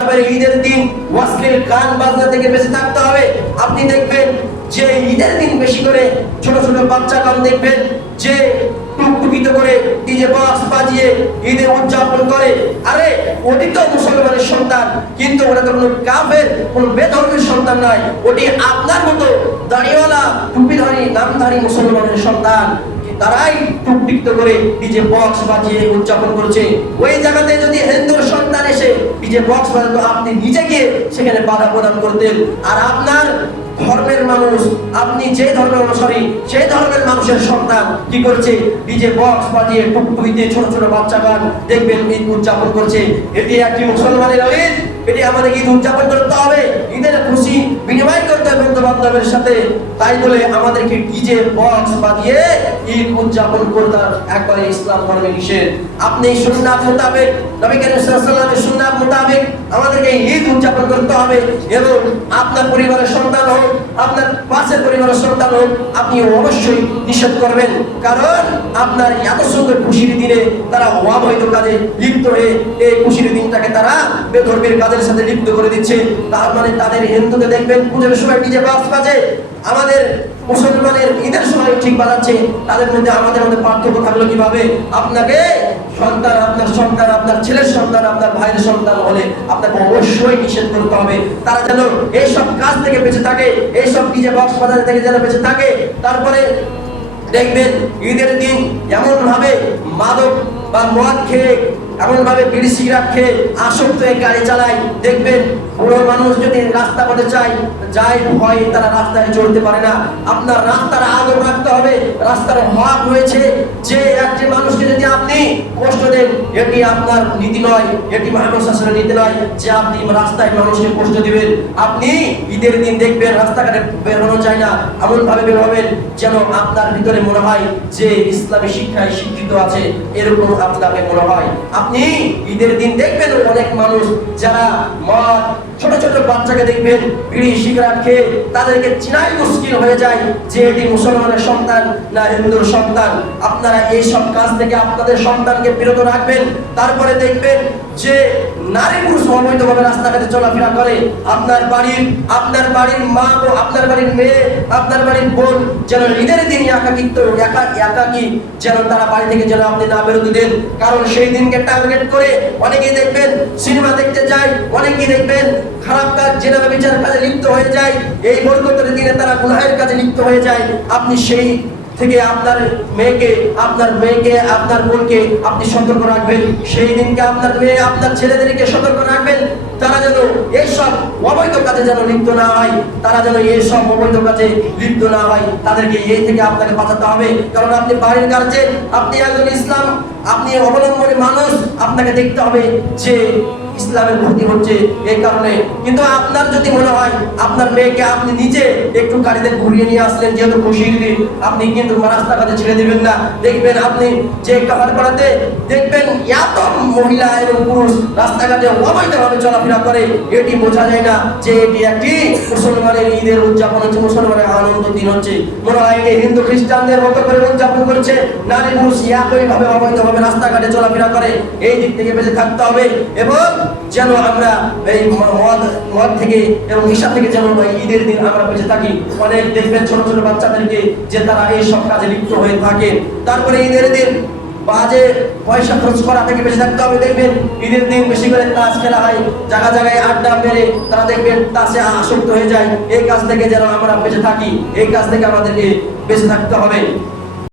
ঈদের দিন ওয়াসলিল গান বাজনা থেকে বেঁচে থাকতে হবে। আপনি দেখবেন যে ঈদের দিন বেশি করে ছোট ছোট বাচ্চাগণ দেখবেন যে টুকটুকিত করে ডিজে বক্স বাজিয়ে ঈদে উদযাপন করে। আরে ওটি তো মুসলমানের সন্তান, কিন্তু ওটা তো কোনো কাফের, কোনো বেধর্মীর সন্তান নয়। ওটি আপনার মতো দাড়িওয়ালা টুপিধারী নামধারী মুসলমানের সন্তান। তারাই টুকটুকিত করে ডিজে বক্স বাজিয়ে উদযাপন করছে। ওই জায়গাতে যদি হিন্দুর সন্তান এসে ডিজে বক্স বাজাতো, আপনি নিজে গিয়ে সেখানে বাধা প্রদান করতেন। আর আপনার ধর্মের মানুষ, আপনি যে ধর্মের অনুসারী সেই ধর্মের মানুষের সন্তান কি করছে? ডিজে বক্স বাজিয়ে টুকটুকিতে ছোট ছোট বাচ্চাগণ দেখবেন ঈদ উদযাপন করছে। এটি একটি মুসলমানের ঈদ, এটি আমাদের ঈদ উদযাপন করতে হবে, ঈদের খুশি বিনিময় করতে হবে বন্ধু বান্ধবের সাথে। তাই বলে আমাদেরকে ডিজে বক্স বাজিয়ে ঈদ উদযাপন করতে একবারে ইসলাম ধর্মে নিষেধ। আপনি সুন্নাত মোতাবেক, নবী করিম সাল্লাল্লাহু আলাইহি ওয়াসাল্লামের সুন্নাত মোতাবেক আমাদেরকে ঈদ উদযাপন করতে হবে। এবং আপনার পরিবারের সন্তান হোক, আপনার পাশের পরিবারের সন্তান হোক, আপনি অবশ্যই নিষেধ করবেন। কারণ আপনার এত সুন্দর খুশির দিনে তারা অবৈধ কাজে লিপ্ত হয়ে এই খুশির দিনটাকে তারা বেধর্মীর কাজের সাথে লিপ্ত করে দিচ্ছে। তার মানে তাদের হিন্দুতে দেখবেন পুজোর সময় ডিজে বক্স বাজে, আমাদের মুসলমানের ঈদের সময় ঠিক বাজাচ্ছে। তাদের মধ্যে আমাদের মধ্যে পার্থক্য থাকলো কিভাবে? আপনাকে সন্তান, আপনার ছেলের সন্তান, আপনার ভাইয়ের সন্তান হলে আপনাকে অবশ্যই নিষেধ করতে হবে। তারা যেন এইসব কাজ থেকে বেঁচে থাকে, এইসব ডিজে বক্স বাজার থেকে যেন বেঁচে থাকে। তারপরে দেখবেন ঈদের দিন এমন ভাবে মাদক বা মদ খেয়ে, এমন ভাবে বিড়ি সিগারেট খেয়ে আসক্ত হয়ে গাড়ি চালায়। দেখবেন বুড়ো মানুষ যদি রাস্তা পথে যায় ভয়ে তারা রাস্তায় চলতে পারে না। আপনার রাস্তার আলো রাখতে হবে, রাস্তার হক রয়েছে যে একটি মানুষকে যদি আপনি কষ্ট দেন, এটি আপনার নীতি নয়, এটি মুহাম্মদ সাল্লাল্লাহু আলাইহি ওয়াসাল্লামের নীতি নয় যে আপনি রাস্তায় মানুষকে কষ্ট দিবেন। আপনি ঈদের দিন দেখবেন রাস্তাঘাটে বেরোনো যায় না, এমন ভাবে বের হবেন যেন আপনার ভিতরে মনে হয় যে ইসলামী শিক্ষায় শিক্ষিত আছে, এরকম আপনাকে মনে হয়। আপনি ঈদের দিন দেখবেন অনেক মানুষ যারা মদ, ছোট ছোট বাচ্চাকে দেখবেন বিড়ি সিগারেট খেয়ে, তাদেরকে চিনাই মুশকিল হয়ে যায় যে এটি মুসলমানের সন্তান না হিন্দুর সন্তান। আপনারা এই সব কাজ থেকে আপনাদের সন্তানকে বিরত রাখবেন। তারপরে দেখবেন যে নারী পুরুষ অবৈধভাবে রাস্তাঘাটে চলাফেরা করে। আপনার বাড়ির মা, আপনার বাড়ির মেয়ে, আপনার বাড়ির বোন যেন ঈদের দিন একাকী যেন তারা বাড়ি থেকে যেন আপনি না বেরোতে দেন। কারণ সেই দিনকে টার্গেট করে অনেকেই দেখবেন সিনেমা দেখতে যায়, অনেকেই দেখবেন খারাপ কাজ, জেনা ব্যভিচার কাজে লিপ্ত হয়ে যায়। এই বরকতের দিনে তারা গুনাহের কাজে লিপ্ত হয়ে যায়। আপনি সেই থেকে আপনার মেয়েকে, আপনার বোনকে আপনি সতর্ক রাখবেন। সেই দিনকে আপনার মেয়ে, আপনার ছেলেদেরকে সতর্ক রাখবেন, তারা যেন এইসব অবৈধ কাজে যেন লিপ্ত না হয়, তাদেরকে এই থেকে আপনাকে বাঁচাতে হবে। কারণ আপনি বাড়ির গার্জেন, আপনি একজন ইসলাম, আপনি অবলম্বনে মানুষ, আপনাকে দেখতে হবে যে ইসলামের ক্ষতি হচ্ছে এই কারণে। কিন্তু আপনার যদি মনে হয় আপনার মেয়েকে আপনি নিজে একটু গাড়িতে ঘুরিয়ে নিয়ে আসলেন, যেহেতু খুশির দিন, আপনি কিন্তু রাস্তাঘাটে ছেড়ে দিবেন না। দেখবেন আপনি যে কাবার করাতে দেখবেন এত মহিলা এবং পুরুষ রাস্তাঘাটে অবৈধভাবে চলাফেরা করে, এটি বোঝা যায় না যে এটি একটি মুসলমানের ঈদের উদযাপন হচ্ছে, মুসলমানের আনন্দ দিন হচ্ছে। মনে হয় এটি হিন্দু খ্রিস্টানদের মতো করে উদযাপন করছে। নারী পুরুষ একইভাবে অবৈধভাবে রাস্তাঘাটে চলাফেরা করে। এই দিক থেকে বেঁচে থাকতে হবে এবং যেন আমরা এই মদ থেকে এবং নেশা থেকে যেন ঈদের দিন আমরা বেঁচে থাকি। অনেক দেখবেন ছোট ছোট বাচ্চাদেরকে যে তারা এই সব কাজে লিপ্ত হয়ে থাকে। তারপরে ঈদের দিন বাজে পয়সা খরচ করা থেকে বেঁচে থাকতে হবে। দেখবেন ঈদের দিন বেশি করে তাস খেলা হয়, জায়গায় আড্ডা মেরে তারা দেখবেন তাসে আসক্ত হয়ে যায়। এই কাজ থেকে যেন আমরা বেঁচে থাকি, এই কাজ থেকে আমাদেরকে বেঁচে থাকতে হবে।